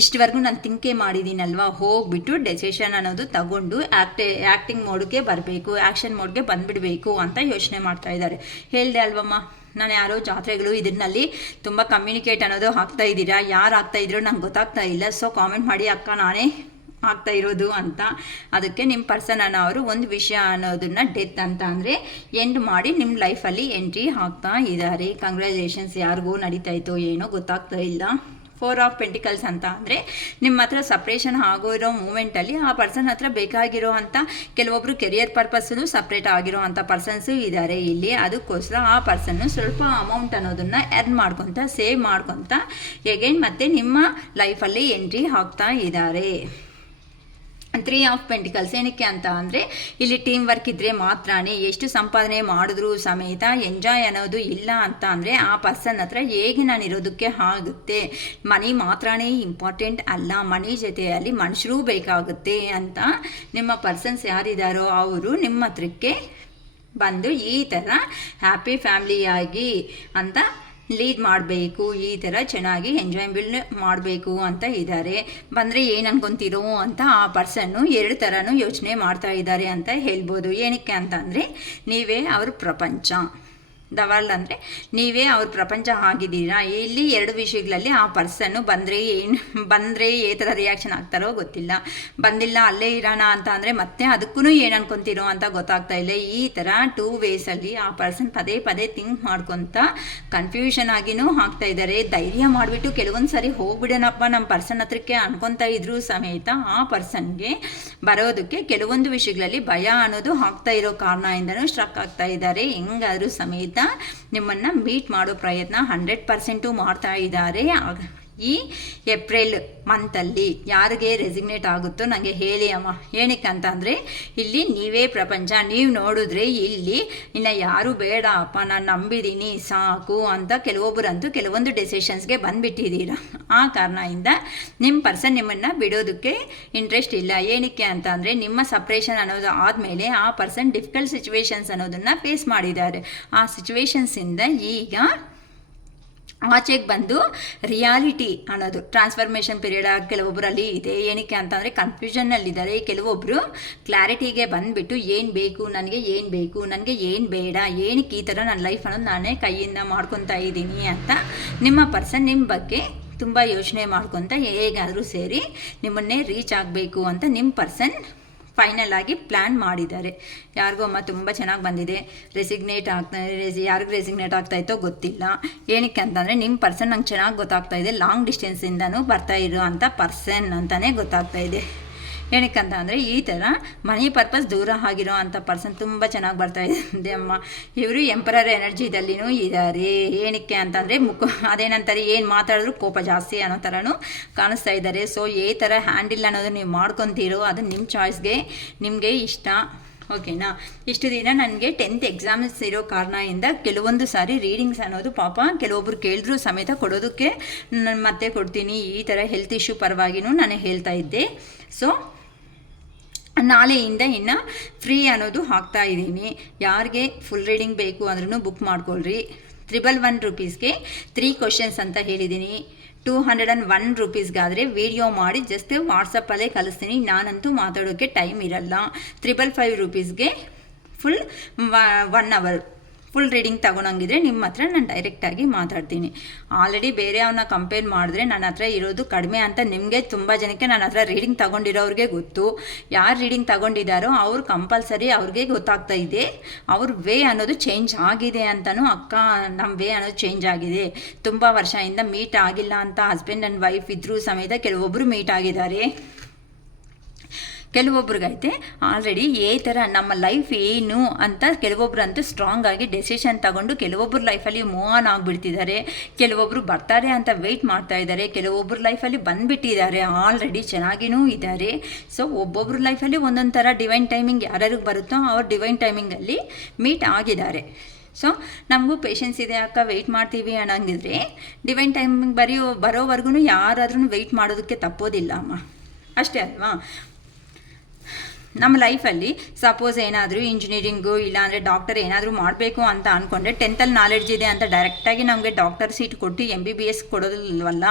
ಇಷ್ಟವರೆಗೂ ನಾನು ತಿಂಕೆ ಮಾಡಿದ್ದೀನಲ್ವ, ಹೋಗ್ಬಿಟ್ಟು ಡೆಸಿಷನ್ ಅನ್ನೋದು ತಗೊಂಡು ಆ್ಯಕ್ಟಿಂಗ್ ಮೋಡ್ಗೆ ಬರಬೇಕು, ಆ್ಯಕ್ಷನ್ ಮೋಡ್ಗೆ ಬಂದುಬಿಡಬೇಕು ಅಂತ ಯೋಚನೆ ಮಾಡ್ತಾ ಇದ್ದಾರೆ. ಹೇಳಿದೆ ಅಲ್ವಮ್ಮ, ನಾನು ಯಾರೋ ಜಾತ್ರೆಗಳು ಇದರಲ್ಲಿ ತುಂಬ ಕಮ್ಯುನಿಕೇಟ್ ಅನ್ನೋದು ಆಗ್ತಾ ಇದ್ದೀರಾ, ಯಾರು ಆಗ್ತಾ ಇದ್ರೋ ನಂಗೆ ಗೊತ್ತಾಗ್ತಾ ಇಲ್ಲ. ಸೊ ಕಾಮೆಂಟ್ ಮಾಡಿ ಅಕ್ಕ ನಾನೇ ಆಗ್ತಾ ಇರೋದು ಅಂತ. ಅದಕ್ಕೆ ನಿಮ್ಮ ಪರ್ಸನ್ ಅನ್ನೋರು ಒಂದು ವಿಷಯ ಅನ್ನೋದನ್ನ ಡೆತ್ ಅಂತ ಅಂದರೆ ಎಂಡ್ ಮಾಡಿ ನಿಮ್ಮ ಲೈಫಲ್ಲಿ ಎಂಟ್ರಿ ಆಗ್ತಾ ಇದ್ದಾರೆ. ಕಂಗ್ರ್ಯಾಚುಲೇಷನ್ಸ್. ಯಾರಿಗೂ ನಡೀತಾ ಇತ್ತೋ ಏನೋ ಗೊತ್ತಾಗ್ತಾ ಇಲ್ಲ. 4 ಆಫ್ ಪೆಂಟಿಕಲ್ಸ್ ಅಂತ ಅಂದರೆ ನಿಮ್ಮ ಹತ್ರ ಸಪ್ರೇಷನ್ ಆಗಿರೋ ಮೂಮೆಂಟಲ್ಲಿ ಆ ಪರ್ಸನ್ ಹತ್ರ ಬೇಕಾಗಿರೋ ಅಂಥ ಕೆಲವೊಬ್ಬರು ಕೆರಿಯರ್ ಪರ್ಪಸ್ಸು ಸಪ್ರೇಟ್ ಆಗಿರೋ ಅಂಥ ಪರ್ಸನ್ಸು ಇದ್ದಾರೆ ಇಲ್ಲಿ. ಅದಕ್ಕೋಸ್ಕರ ಆ ಪರ್ಸನ್ನು ಸ್ವಲ್ಪ ಅಮೌಂಟ್ ಅನ್ನೋದನ್ನು ಎರ್ನ್ ಮಾಡ್ಕೊತ ಸೇವ್ ಮಾಡ್ಕೊತ ಎಗೈನ್ ಮತ್ತೆ ನಿಮ್ಮ ಲೈಫಲ್ಲಿ ಎಂಟ್ರಿ ಆಗ್ತಾ ಇದ್ದಾರೆ. 3 ಆಫ್ ಪೆಂಟಿಕಲ್ಸ್ ಏನಕ್ಕೆ ಅಂತ ಅಂದರೆ ಇಲ್ಲಿ ಟೀಮ್ ವರ್ಕ್ ಇದ್ದರೆ ಮಾತ್ರನೇ, ಎಷ್ಟು ಸಂಪಾದನೆ ಮಾಡಿದ್ರೂ ಸಮೇತ ಎಂಜಾಯ್ ಅನ್ನೋದು ಇಲ್ಲ ಅಂತ ಅಂದರೆ ಆ ಪರ್ಸನ್ ಹತ್ರ ಹೇಗೆ ನಾನು ಇರೋದಕ್ಕೆ ಆಗುತ್ತೆ. ಮನಿ ಮಾತ್ರನೇ ಇಂಪಾರ್ಟೆಂಟ್ ಅಲ್ಲ, ಮನಿ ಜೊತೆಯಲ್ಲಿ ಮನುಷ್ಯರೂ ಬೇಕಾಗುತ್ತೆ ಅಂತ ನಿಮ್ಮ ಪರ್ಸನ್ಸ್ ಯಾರಿದ್ದಾರೋ ಅವರು ನಿಮ್ಮ ಹತ್ರಕ್ಕೆ ಬಂದು ಈ ಥರ ಹ್ಯಾಪಿ ಫ್ಯಾಮ್ಲಿಯಾಗಿ ಅಂತ ಲೀಡ್ ಮಾಡಬೇಕು, ಈ ಥರ ಚೆನ್ನಾಗಿ ಎಂಜಾಯಬಲ್ ಮಾಡಬೇಕು ಅಂತ ಇದ್ದಾರೆ. ಬಂದರೆ ಏನು ಅನ್ಕೊತೀರೋ ಅಂತ ಆ ಪರ್ಸನ್ನು 2 ಥರನೂ ಯೋಚನೆ ಮಾಡ್ತಾ ಇದ್ದಾರೆ ಅಂತ ಹೇಳ್ಬೋದು. ಏನಕ್ಕೆ ಅಂತ ಅಂದರೆ ನೀವೇ ಅವ್ರ ಪ್ರಪಂಚ. ದ ವರ್ಲ್ಡ್ ಅಂದರೆ ನೀವೇ ಅವ್ರ ಪ್ರಪಂಚ ಆಗಿದ್ದೀರಾ. ಇಲ್ಲಿ 2 ವಿಷಯಗಳಲ್ಲಿ ಆ ಪರ್ಸನ್ನು ಬಂದರೆ ಏ ಥರ ರಿಯಾಕ್ಷನ್ ಆಗ್ತಾರೋ ಗೊತ್ತಿಲ್ಲ, ಬಂದಿಲ್ಲ ಅಲ್ಲೇ ಇರೋಣ ಅಂತ ಅಂದರೆ ಮತ್ತೆ ಅದಕ್ಕೂ ಏನು ಅನ್ಕೊತೀರೋ ಅಂತ ಗೊತ್ತಾಗ್ತಾ ಇಲ್ಲ. ಈ ಥರ 2 ವೇಸಲ್ಲಿ ಆ ಪರ್ಸನ್ ಪದೇ ಪದೇ ಥಿಂಕ್ ಮಾಡ್ಕೊತ ಕನ್ಫ್ಯೂಷನ್ ಆಗಿನೂ ಆಗ್ತಾ ಇದ್ದಾರೆ. ಧೈರ್ಯ ಮಾಡಿಬಿಟ್ಟು ಕೆಲವೊಂದು ಸರಿ ಹೋಗ್ಬಿಡೋಣಪ್ಪ ನಮ್ಮ ಪರ್ಸನ್ ಹತ್ರಕ್ಕೆ ಅನ್ಕೊತಾ ಇದ್ರೂ ಸಮೇತ ಆ ಪರ್ಸನ್ಗೆ ಬರೋದಕ್ಕೆ ಕೆಲವೊಂದು ವಿಷಯಗಳಲ್ಲಿ ಭಯ ಅನ್ನೋದು ಆಗ್ತಾ ಇರೋ ಕಾರಣದಿಂದನೂ ಸ್ಟ್ರಕ್ ಆಗ್ತಾ ಇದ್ದಾರೆ. ಹೆಂಗಾದರೂ ಸಮೇತ ನಿಮ್ಮನ್ನು ಮೀಟ್ ಮಾಡೋ ಪ್ರಯತ್ನ 100% ಮಾಡ್ತಾ ಇದ್ದಾರೆ. ಈ ಏಪ್ರಿಲ್ ಮಂತಲ್ಲಿ ಯಾರಿಗೆ ರೆಸಿಗ್ನೇಟ್ ಆಗುತ್ತೋ ನನಗೆ ಹೇಳಿ ಅಮ್ಮ. ಏನಕ್ಕೆ ಅಂತ ಅಂದರೆ ಇಲ್ಲಿ ನೀವೇ ಪ್ರಪಂಚ. ನೀವು ನೋಡಿದ್ರೆ ಇಲ್ಲಿ ಇನ್ನು ಯಾರು ಬೇಡ ಅಪ್ಪ ನಾನು ನಂಬಿದ್ದೀನಿ ಸಾಕು ಅಂತ ಕೆಲವೊಬ್ಬರಂತೂ ಕೆಲವೊಂದು ಡೆಸಿಷನ್ಸ್ಗೆ ಬಂದುಬಿಟ್ಟಿದ್ದೀರ. ಆ ಕಾರಣದಿಂದ ನಿಮ್ಮ ಪರ್ಸನ್ ನಿಮ್ಮನ್ನು ಬಿಡೋದಕ್ಕೆ ಇಂಟ್ರೆಸ್ಟ್ ಇಲ್ಲ. ಏನಕ್ಕೆ ಅಂತ ಅಂದರೆ ನಿಮ್ಮ ಸಪ್ರೇಷನ್ ಅನ್ನೋದು ಆದಮೇಲೆ ಆ ಪರ್ಸನ್ ಡಿಫಿಕಲ್ಟ್ ಸಿಚುವೇಶನ್ಸ್ ಅನ್ನೋದನ್ನು ಫೇಸ್ ಮಾಡಿದ್ದಾರೆ. ಆ ಸಿಚುವೇಶನ್ಸಿಂದ ಈಗ ಆಚೆಗೆ ಬಂದು ರಿಯಾಲಿಟಿ ಅನ್ನೋದು ಟ್ರಾನ್ಸ್ಫಾರ್ಮೇಷನ್ ಪೀರಿಯಡ್ ಕೆಲವೊಬ್ಬರಲ್ಲಿ ಇದೆ. ಏನಕ್ಕೆ ಅಂತಂದರೆ ಕನ್ಫ್ಯೂಷನ್ನಲ್ಲಿದ್ದಾರೆ. ಕೆಲವೊಬ್ಬರು ಕ್ಲಾರಿಟಿಗೆ ಬಂದುಬಿಟ್ಟು ಏನು ಬೇಕು ನನಗೆ, ಏನು ಬೇಕು ನನಗೆ, ಏನು ಬೇಡ, ಏನಕ್ಕೆ ಈ ಥರ ನನ್ನ ಲೈಫ್ ಅನ್ನೋದು ನಾನೇ ಕೈಯಿಂದ ಮಾಡ್ಕೊತಾ ಇದ್ದೀನಿ ಅಂತ ನಿಮ್ಮ ಪರ್ಸನ್ ನಿಮ್ಮ ಬಗ್ಗೆ ತುಂಬ ಯೋಚನೆ ಮಾಡ್ಕೊತ ಹೇಗಾದರೂ ಸೇರಿ ನಿಮ್ಮನ್ನೇ ರೀಚ್ ಆಗಬೇಕು ಅಂತ ನಿಮ್ಮ ಪರ್ಸನ್ ಫೈನಲ್ ಆಗಿ ಪ್ಲ್ಯಾನ್ ಮಾಡಿದ್ದಾರೆ. ಯಾರಿಗೂ ಅಮ್ಮ ತುಂಬ ಚೆನ್ನಾಗಿ ಬಂದಿದೆ. ಯಾರಿಗೂ ರೆಸಿಗ್ನೇಟ್ ಆಗ್ತಾಯಿತ್ತೋ ಗೊತ್ತಿಲ್ಲ. ಏನಕ್ಕೆ ಅಂತಂದರೆ ನಿಮ್ಮ ಪರ್ಸನ್ ನಂಗೆ ಚೆನ್ನಾಗಿ ಗೊತ್ತಾಗ್ತಾ ಇದೆ. ಲಾಂಗ್ ಡಿಸ್ಟೆನ್ಸಿಂದನೂ ಬರ್ತಾ ಇರೋ ಅಂಥ ಪರ್ಸನ್ ಅಂತಲೇ ಗೊತ್ತಾಗ್ತಾ ಇದೆ. ಏನಕ್ಕೆ ಅಂತ ಅಂದರೆ ಈ ಥರ ಮನಿ ಪರ್ಪಸ್ ದೂರ ಆಗಿರೋ ಅಂಥ ಪರ್ಸನ್ ತುಂಬ ಚೆನ್ನಾಗಿ ಬರ್ತಾ ಇದೆ ಅಮ್ಮ. ಇವರು ಎಂಪರರ್ ಎನರ್ಜಿದಲ್ಲಿನೂ ಇದ್ದಾರೆ. ಏನಕ್ಕೆ ಅಂತಂದರೆ ಅದೇನಂತಾರೆ ಏನು ಮಾತಾಡಿದ್ರು ಕೋಪ ಜಾಸ್ತಿ ಅನ್ನೋ ಥರನೂ ಕಾಣಿಸ್ತಾ ಇದ್ದಾರೆ. ಸೊ ಈ ಥರ ಹ್ಯಾಂಡಿಲ್ ಅನ್ನೋದು ನೀವು ಮಾಡ್ಕೊತೀರೋ ಅದು ನಿಮ್ಮ ಚಾಯ್ಸ್ಗೆ, ನಿಮಗೆ ಇಷ್ಟ. ಓಕೆನಾ. ಇಷ್ಟು ದಿನ ನನಗೆ 10th ಎಕ್ಸಾಮ್ಸ್ ಇರೋ ಕಾರಣದಿಂದ ಕೆಲವೊಂದು ಸಾರಿ ರೀಡಿಂಗ್ಸ್ ಅನ್ನೋದು ಪಾಪ ಕೆಲವೊಬ್ರು ಕೇಳಿದ್ರು ಸಮೇತ ಕೊಡೋದಕ್ಕೆ ನಾನು ಮತ್ತೆ ಕೊಡ್ತೀನಿ. ಈ ಥರ ಹೆಲ್ತ್ ಇಶ್ಯೂ ಪರವಾಗಿನೂ ನಾನು ಹೇಳ್ತಾ ಇದ್ದೆ. ಸೊ ನಾಳೆಯಿಂದ ಇನ್ನು ಫ್ರೀ ಅನ್ನೋದು ಹಾಕ್ತಾ ಇದ್ದೀನಿ. ಯಾರಿಗೆ ಫುಲ್ ರೀಡಿಂಗ್ ಬೇಕು ಅಂದ್ರೂ ಬುಕ್ ಮಾಡ್ಕೊಳ್ರಿ. 111 ರೂಪೀಸ್ಗೆ 3 ಕ್ವಶನ್ಸ್ ಅಂತ ಹೇಳಿದ್ದೀನಿ. 201 ರೂಪೀಸ್ಗಾದರೆ ವಿಡಿಯೋ ಮಾಡಿ ಜಸ್ಟ್ ವಾಟ್ಸಪ್ಪಲ್ಲೇ ಕಳಿಸ್ತೀನಿ. ನಾನಂತೂ ಮಾತಾಡೋಕ್ಕೆ ಟೈಮ್ ಇರಲ್ಲ. 555 ರೂಪೀಸ್ಗೆ ಫುಲ್ 1 ಅವರ್ ಫುಲ್ ರೀಡಿಂಗ್ ತೊಗೊಳಂಗಿದ್ರೆ ನಿಮ್ಮ ಹತ್ರ ನಾನು ಡೈರೆಕ್ಟಾಗಿ ಮಾತಾಡ್ತೀನಿ. ಆಲ್ರೆಡಿ ಬೇರೆ ಅವನ್ನ ಕಂಪೇರ್ ಮಾಡಿದ್ರೆ ನನ್ನ ಹತ್ರ ಇರೋದು ಕಡಿಮೆ ಅಂತ ನಿಮಗೆ ತುಂಬ ಜನಕ್ಕೆ ನನ್ನ ಹತ್ರ ರೀಡಿಂಗ್ ತೊಗೊಂಡಿರೋರಿಗೆ ಗೊತ್ತು. ಯಾರು ರೀಡಿಂಗ್ ತೊಗೊಂಡಿದ್ದಾರೋ ಅವ್ರು ಕಂಪಲ್ಸರಿ ಅವ್ರಿಗೆ ಗೊತ್ತಾಗ್ತಾ ಇದೆ ಅವ್ರ ವೇ ಅನ್ನೋದು ಚೇಂಜ್ ಆಗಿದೆ ಅಂತಲೂ. ಅಕ್ಕ ನಮ್ಮ ವೇ ಅನ್ನೋದು ಚೇಂಜ್ ಆಗಿದೆ. ತುಂಬ ವರ್ಷದಿಂದ ಮೀಟ್ ಆಗಿಲ್ಲ ಅಂತ ಹಸ್ಬೆಂಡ್ ಆ್ಯಂಡ್ ವೈಫ್ ಇದ್ದರೂ ಸಮೇತ ಕೆಲವೊಬ್ಬರು ಮೀಟ್ ಆಗಿದ್ದಾರೆ. ಕೆಲವೊಬ್ರಿಗೈತೆ ಆಲ್ರೆಡಿ ಈ ಥರ ನಮ್ಮ ಲೈಫ್ ಏನು ಅಂತ ಕೆಲವೊಬ್ರಂತೂ ಸ್ಟ್ರಾಂಗ್ ಆಗಿ ಡೆಸಿಷನ್ ತಗೊಂಡು ಕೆಲವೊಬ್ಬರು ಲೈಫಲ್ಲಿ ಮೂವ್ ಆನ್ ಆಗಿಬಿಡ್ತಿದ್ದಾರೆ. ಕೆಲವೊಬ್ಬರು ಬರ್ತಾರೆ ಅಂತ ವೆಯ್ಟ್ ಮಾಡ್ತಾ ಇದ್ದಾರೆ. ಕೆಲವೊಬ್ಬರು ಲೈಫಲ್ಲಿ ಬಂದುಬಿಟ್ಟಿದ್ದಾರೆ, ಆಲ್ರೆಡಿ ಚೆನ್ನಾಗಿನೂ ಇದ್ದಾರೆ. ಸೊ ಒಬ್ಬೊಬ್ರ ಲೈಫಲ್ಲಿ ಒಂದೊಂದು ಥರ ಡಿವೈನ್ ಟೈಮಿಂಗ್ ಯಾರ್ಯಾರಿಗೆ ಬರುತ್ತೋ ಅವ್ರ ಡಿವೈನ್ ಟೈಮಿಂಗಲ್ಲಿ ಮೀಟ್ ಆಗಿದ್ದಾರೆ. ಸೊ ನಮಗೂ ಪೇಷನ್ಸ್ ಇದೆ ಅಕ್ಕ, ವೆಯ್ಟ್ ಮಾಡ್ತೀವಿ ಅನ್ನೋಂಗಿದ್ರೆ ಡಿವೈನ್ ಟೈಮಿಂಗ್ ಬರೋವರೆಗೂ ಯಾರಾದ್ರೂ ವೆಯ್ಟ್ ಮಾಡೋದಕ್ಕೆ ತಪ್ಪೋದಿಲ್ಲ ಅಮ್ಮ, ಅಷ್ಟೇ ಅಲ್ವಾ. ನಮ್ಮ ಲೈಫಲ್ಲಿ ಸಪೋಸ್ ಏನಾದರೂ ಇಂಜಿನಿಯರಿಂಗು ಇಲ್ಲಾಂದರೆ ಡಾಕ್ಟರ್ ಏನಾದರೂ ಮಾಡಬೇಕು ಅಂತ ಅಂದ್ಕೊಂಡ್ರೆ 10th ನಾಲೆಡ್ಜ್ ಇದೆ ಅಂತ ಡೈರೆಕ್ಟಾಗಿ ನಮಗೆ ಡಾಕ್ಟರ್ ಸೀಟ್ ಕೊಟ್ಟು MBBS ಕೊಡೋದಿಲ್ವಲ್ಲ,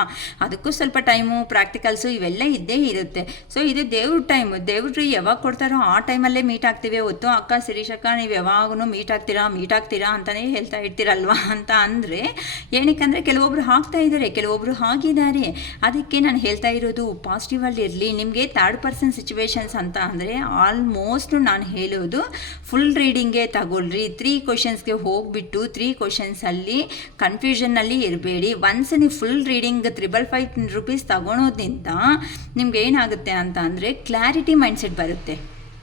ಅದಕ್ಕೂ ಸ್ವಲ್ಪ ಟೈಮು ಪ್ರಾಕ್ಟಿಕಲ್ಸು ಇವೆಲ್ಲ ಇದ್ದೇ ಇರುತ್ತೆ. ಸೊ ಇದು ದೇವ್ರ ಟೈಮು, ದೇವ್ರು ಯಾವಾಗ ಕೊಡ್ತಾರೋ ಆ ಟೈಮಲ್ಲೇ ಮೀಟ್ ಆಗ್ತೀವಿ ಹೊತ್ತು ಅಕ್ಕ ಶಿರೀಷಕ್ಕ ನೀವು ಯಾವಾಗೂ ಮೀಟ್ ಆಗ್ತೀರಾ ಅಂತಲೇ ಹೇಳ್ತಾ ಇರ್ತೀರಲ್ವಾ ಅಂತ ಅಂದರೆ ಏನಕ್ಕಂದರೆ ಕೆಲವೊಬ್ರು ಆಗ್ತಾ ಇದ್ದಾರೆ, ಕೆಲವೊಬ್ರು ಆಗಿದ್ದಾರೆ. ಅದಕ್ಕೆ ನಾನು ಹೇಳ್ತಾ ಇರೋದು ಪಾಸಿಟಿವಲ್ಲಿ ಇರಲಿ. ನಿಮಗೆ ಥರ್ಡ್ ಪರ್ಸನ್ ಸಿಚುವೇಶನ್ಸ್ ಅಂತ ಅಂದರೆ ಆಲ್ಮೋಸ್ಟ್ ನಾನು ಹೇಳೋದು ಫುಲ್ ರೀಡಿಂಗೇ ತಗೊಳ್ರಿ. 3 ಕ್ವಶನ್ಸ್ಗೆ ಹೋಗಿಬಿಟ್ಟು 3 ಕ್ವಶನ್ಸಲ್ಲಿ ಕನ್ಫ್ಯೂಷನ್ನಲ್ಲಿ ಇರಬೇಡಿ. ಒನ್ಸ್ ನೀವು ಫುಲ್ ರೀಡಿಂಗ್ 555 ರೂಪೀಸ್ ತಗೊಳೋದ್ರಿಂದ ನಿಮ್ಗೆ ಏನಾಗುತ್ತೆ ಅಂತ ಅಂದರೆ ಕ್ಲಾರಿಟಿ ಮೈಂಡ್ಸೆಟ್ ಬರುತ್ತೆ.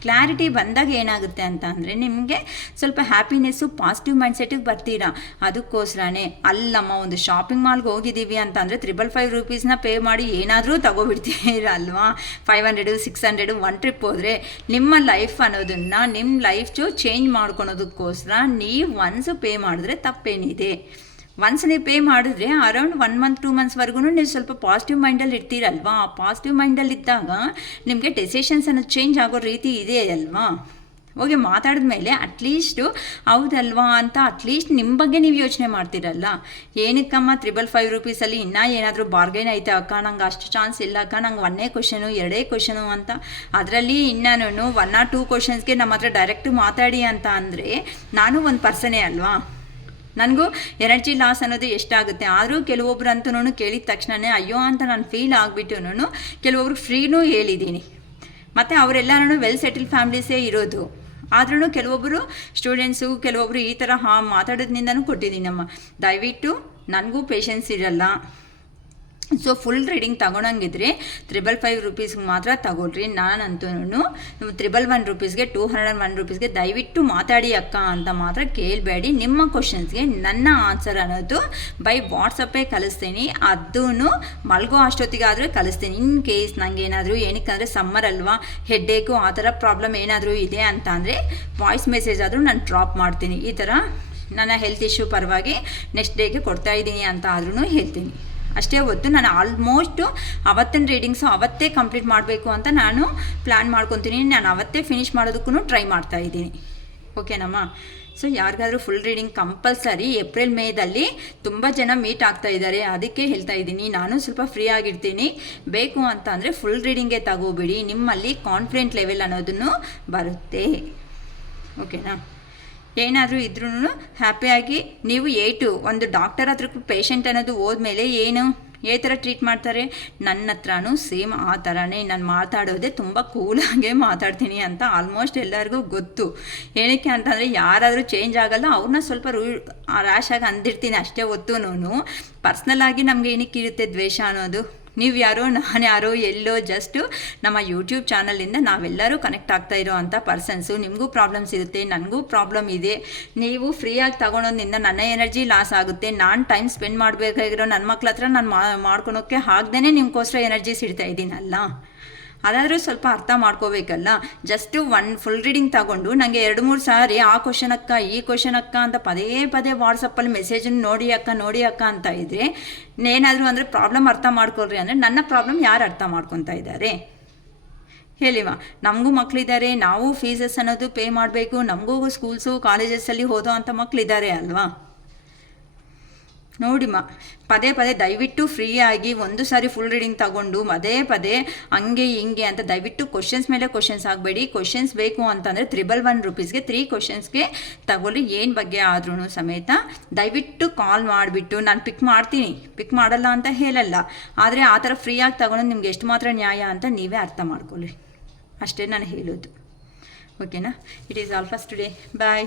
ಕ್ಲಾರಿಟಿ ಬಂದಾಗ ಏನಾಗುತ್ತೆ ಅಂತ ಅಂದರೆ ನಿಮಗೆ ಸ್ವಲ್ಪ ಹ್ಯಾಪಿನೆಸ್ಸು ಪಾಸಿಟಿವ್ ಮೈಂಡ್ಸೆಟ್ಟಿಗೆ ಬರ್ತೀರಾ. ಅದಕ್ಕೋಸ್ಕರನೇ ಅಲ್ಲಮ್ಮ ಒಂದು ಶಾಪಿಂಗ್ ಮಾಲ್ಗೆ ಹೋಗಿದ್ದೀವಿ ಅಂತ ಅಂದರೆ 555 ರೂಪೀಸ್ನ ಪೇ ಮಾಡಿ ಏನಾದರೂ ತಗೋಬಿಡ್ತೀರಲ್ವಾ. 500 600 ಒನ್ ಟ್ರಿಪ್ ಹೋದರೆ ನಿಮ್ಮ ಲೈಫ್ ಅನ್ನೋದನ್ನು ನಿಮ್ಮ ಲೈಫು ಚೇಂಜ್ ಮಾಡ್ಕೊಳೋದಕ್ಕೋಸ್ಕರ ನೀವು ಒನ್ಸು ಪೇ ಮಾಡಿದ್ರೆ ತಪ್ಪೇನಿದೆ. ಒನ್ಸ್ ನೀವು ಪೇ ಮಾಡಿದ್ರೆ ಅರೌಂಡ್ 1 ಮಂತ್ 2 ಮಂತ್ಸ್ವರೆಗೂ ನೀವು ಸ್ವಲ್ಪ ಪಾಸಿಟಿವ್ ಮೈಂಡಲ್ಲಿ ಇರ್ತೀರಲ್ವಾ. ಆ ಪಾಸಿಟಿವ್ ಮೈಂಡಲ್ಲಿ ಇದ್ದಾಗ ನಿಮಗೆ ಡೆಸಿಷನ್ಸ್ ಅನ್ನೋದು ಚೇಂಜ್ ಆಗೋ ರೀತಿ ಇದೆ ಅಲ್ವಾ. ಹೋಗಿ ಮಾತಾಡಿದ ಮೇಲೆ ಅಟ್ಲೀಸ್ಟು ಹೌದಲ್ವಾ ಅಂತ ಅಟ್ಲೀಸ್ಟ್ ನಿಮ್ಮ ಬಗ್ಗೆ ನೀವು ಯೋಚನೆ ಮಾಡ್ತೀರಲ್ಲ. ಏನಕ್ಕಮ್ಮ 555 ರೂಪೀಸಲ್ಲಿ ಇನ್ನೂ ಏನಾದರೂ ಬಾರ್ಗೈನ್ ಐತೆ ಅಕ್ಕ, ನಂಗೆ ಅಷ್ಟು ಚಾನ್ಸ್ ಇಲ್ಲ ಅಕ್ಕ, ನಂಗೆ 1 ಕ್ವಶನು 2 ಕ್ವಶನು ಅಂತ. ಅದರಲ್ಲಿ ಇನ್ನೂ 1 or 2 ಕ್ವಶನ್ಸ್ಗೆ ನಮ್ಮ ಹತ್ರ ಡೈರೆಕ್ಟು ಮಾತಾಡಿ ಅಂತ ಅಂದರೆ ನಾನು ಒಂದು ಪರ್ಸನೇ ಅಲ್ವಾ. ನನಗೂ ಎನರ್ಜಿ ಲಾಸ್ ಅನ್ನೋದು ಎಷ್ಟಾಗುತ್ತೆ. ಆದರೂ ಕೆಲವೊಬ್ರಂತೂ ಕೇಳಿದ ತಕ್ಷಣವೇ ಅಯ್ಯೋ ಅಂತ ನಾನು ಫೀಲ್ ಆಗಿಬಿಟ್ಟು ಕೆಲವೊಬ್ರು ಫ್ರೀನೂ ಹೇಳಿದ್ದೀನಿ. ಮತ್ತು ಅವರೆಲ್ಲರೂ ವೆಲ್ ಸೆಟಲ್ ಫ್ಯಾಮ್ಲೀಸೇ ಇರೋದು. ಆದ್ರೂ ಕೆಲವೊಬ್ಬರು ಸ್ಟೂಡೆಂಟ್ಸು ಕೆಲವೊಬ್ಬರು ಈ ಥರ ಮಾತಾಡೋದ್ರಿಂದನೂ ಕೊಟ್ಟಿದ್ದೀನಮ್ಮ. ದಯವಿಟ್ಟು ನನಗೂ ಪೇಷನ್ಸ್ ಇರಲ್ಲ. ಸೊ ಫುಲ್ ರೀಡಿಂಗ್ ತಗೊಳಂಗಿದ್ರೆ 555 ರೂಪೀಸ್ಗೆ ಮಾತ್ರ ತಗೊಳ್ರಿ. ನಾನಂತೂ 111 ರೂಪೀಸ್ಗೆ 201 ರೂಪೀಸ್ಗೆ ದಯವಿಟ್ಟು ಮಾತಾಡಿ ಅಕ್ಕ ಅಂತ ಮಾತ್ರ ಕೇಳಬೇಡಿ. ನಿಮ್ಮ ಕ್ವಶನ್ಸ್ಗೆ ನನ್ನ ಆನ್ಸರ್ ಅನ್ನೋದು ಬೈ ವಾಟ್ಸಪ್ಪೇ ಕಳಿಸ್ತೀನಿ. ಅದೂ ಮಲ್ಗೋ ಅಷ್ಟೊತ್ತಿಗಾದರೂ ಕಳಿಸ್ತೀನಿ. ಇನ್ ಕೇಸ್ ನನಗೆ ಏನಾದರೂ ಏನಕ್ಕಂದರೆ ಸಮ್ಮರ್ ಅಲ್ವಾ, ಹೆಡ್ಡೇಕು ಆ ಥರ ಪ್ರಾಬ್ಲಮ್ ಏನಾದರೂ ಇದೆ ಅಂತ ಅಂದರೆ ವಾಯ್ಸ್ ಮೆಸೇಜ್ ಆದರೂ ನಾನು ಡ್ರಾಪ್ ಮಾಡ್ತೀನಿ. ಈ ಥರ ನನ್ನ ಹೆಲ್ತ್ ಇಶ್ಯೂ ಪರವಾಗಿ ನೆಕ್ಸ್ಟ್ ಡೇಗೆ ಕೊಡ್ತಾಯಿದ್ದೀನಿ ಅಂತ ಆದ್ರೂ ಹೇಳ್ತೀನಿ. ಅಷ್ಟೇ ಹೊತ್ತು ನಾನು ಆಲ್ಮೋಸ್ಟು ಅವತ್ತಿನ ರೀಡಿಂಗ್ಸು ಅವತ್ತೇ ಕಂಪ್ಲೀಟ್ ಮಾಡಬೇಕು ಅಂತ ನಾನು ಪ್ಲ್ಯಾನ್ ಮಾಡ್ಕೊತೀನಿ. ನಾನು ಅವತ್ತೇ ಫಿನಿಷ್ ಮಾಡೋದಕ್ಕೂ ಟ್ರೈ ಮಾಡ್ತಾಯಿದ್ದೀನಿ. ಓಕೆನಮ್ಮ. ಸೊ ಯಾರಿಗಾದರೂ ಫುಲ್ ರೀಡಿಂಗ್ ಕಂಪಲ್ಸರಿ ಏಪ್ರಿಲ್ ಮೇದಲ್ಲಿ ತುಂಬ ಜನ ಮೀಟ್ ಆಗ್ತಾ ಇದ್ದಾರೆ. ಅದಕ್ಕೆ ಹೇಳ್ತಾ ಇದ್ದೀನಿ, ನಾನು ಸ್ವಲ್ಪ ಫ್ರೀ ಆಗಿರ್ತೀನಿ. ಬೇಕು ಅಂತ ಅಂದರೆ ಫುಲ್ ರೀಡಿಂಗೇ ತಗೋಬಿಡಿ. ನಿಮ್ಮಲ್ಲಿ ಕಾನ್ಫಿಡೆಂಟ್ ಲೆವೆಲ್ ಅನ್ನೋದನ್ನು ಬರುತ್ತೆ. ಓಕೆನಾ. ಏನಾದರೂ ಇದ್ರೂ ಹ್ಯಾಪಿಯಾಗಿ ನೀವು ಒಂದು ಡಾಕ್ಟರ್ ಹತ್ರ ಪೇಷಂಟ್ ಅನ್ನೋದು ಹೋದ್ಮೇಲೆ ಯಾವ ಥರ ಟ್ರೀಟ್ ಮಾಡ್ತಾರೆ, ನನ್ನ ಹತ್ರನೂ ಸೇಮ್ ಆ ಥರನೇ ನಾನು ಮಾತಾಡೋದೇ ತುಂಬ ಕೂಲಾಗೇ ಮಾತಾಡ್ತೀನಿ ಅಂತ ಆಲ್ಮೋಸ್ಟ್ ಎಲ್ಲರಿಗೂ ಗೊತ್ತು. ಏನಕ್ಕೆ ಅಂತಂದರೆ ಯಾರಾದರೂ ಚೇಂಜ್ ಆಗಲ್ಲ, ಅವ್ರನ್ನ ಸ್ವಲ್ಪ ರ್ಯಾಶಾಗಿ ಅಂದಿರ್ತೀನಿ ಅಷ್ಟೇ ಹೊತ್ತು. ಪರ್ಸ್ನಲಾಗಿ ನಮಗೆ ಏನಕ್ಕಿರುತ್ತೆ ದ್ವೇಷ ಅನ್ನೋದು. ನೀವು ಯಾರೋ ನಾನು ಯಾರೋ ಎಲ್ಲೋ ಜಸ್ಟು ನಮ್ಮ ಯೂಟ್ಯೂಬ್ ಚಾನಲಿಂದ ನಾವೆಲ್ಲರೂ ಕನೆಕ್ಟ್ ಆಗ್ತಾ ಇರೋ ಅಂಥ ಪರ್ಸನ್ಸು. ನಿಮಗೂ ಪ್ರಾಬ್ಲಮ್ಸ್ ಇರುತ್ತೆ, ನನಗೂ ಪ್ರಾಬ್ಲಮ್ ಇದೆ. ನೀವು ಫ್ರೀಯಾಗಿ ತಗೊಳೋದ್ರಿಂದ ನನ್ನ ಎನರ್ಜಿ ಲಾಸ್ ಆಗುತ್ತೆ. ನಾನು ಟೈಮ್ ಸ್ಪೆಂಡ್ ಮಾಡಬೇಕಾಗಿರೋ ನನ್ನ ಮಕ್ಳ ಹತ್ರ ನಾನು ಮಾಡ್ಕೊಳೋಕ್ಕೆ ಆಗ್ದೇ ನಿಮ್ಗೋಸ್ಕರ ಎನರ್ಜಿ ಸಿಡ್ತಾ ಇದ್ದೀನಲ್ಲ. ಅದಾದರೂ ಸ್ವಲ್ಪ ಅರ್ಥ ಮಾಡ್ಕೋಬೇಕಲ್ಲ. ಜಸ್ಟು ಫುಲ್ ರೀಡಿಂಗ್ ತಗೊಂಡು ನನಗೆ 2-3 ಸಾರಿ ಆ ಕ್ವಶನ್ ಅಕ್ಕ ಈ ಕ್ವಶನ್ ಅಕ್ಕ ಅಂತ ಪದೇ ವಾಟ್ಸಪ್ಪಲ್ಲಿ ಮೆಸೇಜನ್ನು ನೋಡಿ ಅಕ್ಕ ಅಂತ ಇದ್ದರೆ ಏನಾದರೂ ಅಂದರೆ ಪ್ರಾಬ್ಲಮ್ ಅರ್ಥ ಮಾಡ್ಕೊಳ್ರಿ ಅಂದರೆ ನನ್ನ ಪ್ರಾಬ್ಲಮ್ ಯಾರು ಅರ್ಥ ಮಾಡ್ಕೊತಾ ಇದ್ದಾರೆ ಹೇಳಿವ. ನಮಗೂ ಮಕ್ಕಳಿದ್ದಾರೆ, ನಾವು ಫೀಸಸ್ ಅನ್ನೋದು ಪೇ ಮಾಡಬೇಕು, ನಮಗೂ ಸ್ಕೂಲ್ಸು ಕಾಲೇಜಸ್ಸಲ್ಲಿ ಓದೋ ಅಂಥ ಮಕ್ಕಳಿದ್ದಾರೆ ಅಲ್ವಾ. ನೋಡಿಮ್ಮ, ಪದೇ ದಯವಿಟ್ಟು ಫ್ರೀಯಾಗಿ ಒಂದು ಸಾರಿ ಫುಲ್ ರೀಡಿಂಗ್ ತಗೊಂಡು ಪದೇ ಹಂಗೆ ಹಿಂಗೆ ಅಂತ ದಯವಿಟ್ಟು ಕ್ವಶನ್ಸ್ ಮೇಲೆ ಕ್ವಶನ್ಸ್ ಆಗಬೇಡಿ. ಕ್ವಶನ್ಸ್ ಬೇಕು ಅಂತಂದರೆ 111 ರೂಪೀಸ್ಗೆ 3 ಕ್ವಶನ್ಸ್ಗೆ ತಗೊಳ್ಳಿ. ಏನು ಬಗ್ಗೆ ಆದ್ರೂ ಸಮೇತ ದಯವಿಟ್ಟು ಕಾಲ್ ಮಾಡಿಬಿಟ್ಟು ನಾನು ಪಿಕ್ ಮಾಡಲ್ಲ ಅಂತ ಹೇಳಲ್ಲ. ಆದರೆ ಆ ಥರ ಫ್ರೀಯಾಗಿ ತಗೊಳ್ಳೋದು ನಿಮ್ಗೆ ಎಷ್ಟು ಮಾತ್ರ ನ್ಯಾಯ ಅಂತ ನೀವೇ ಅರ್ಥ ಮಾಡ್ಕೊಳ್ಳಿ. ಅಷ್ಟೇ ನಾನು ಹೇಳೋದು. ಓಕೆನಾ. It is all for today. Bye.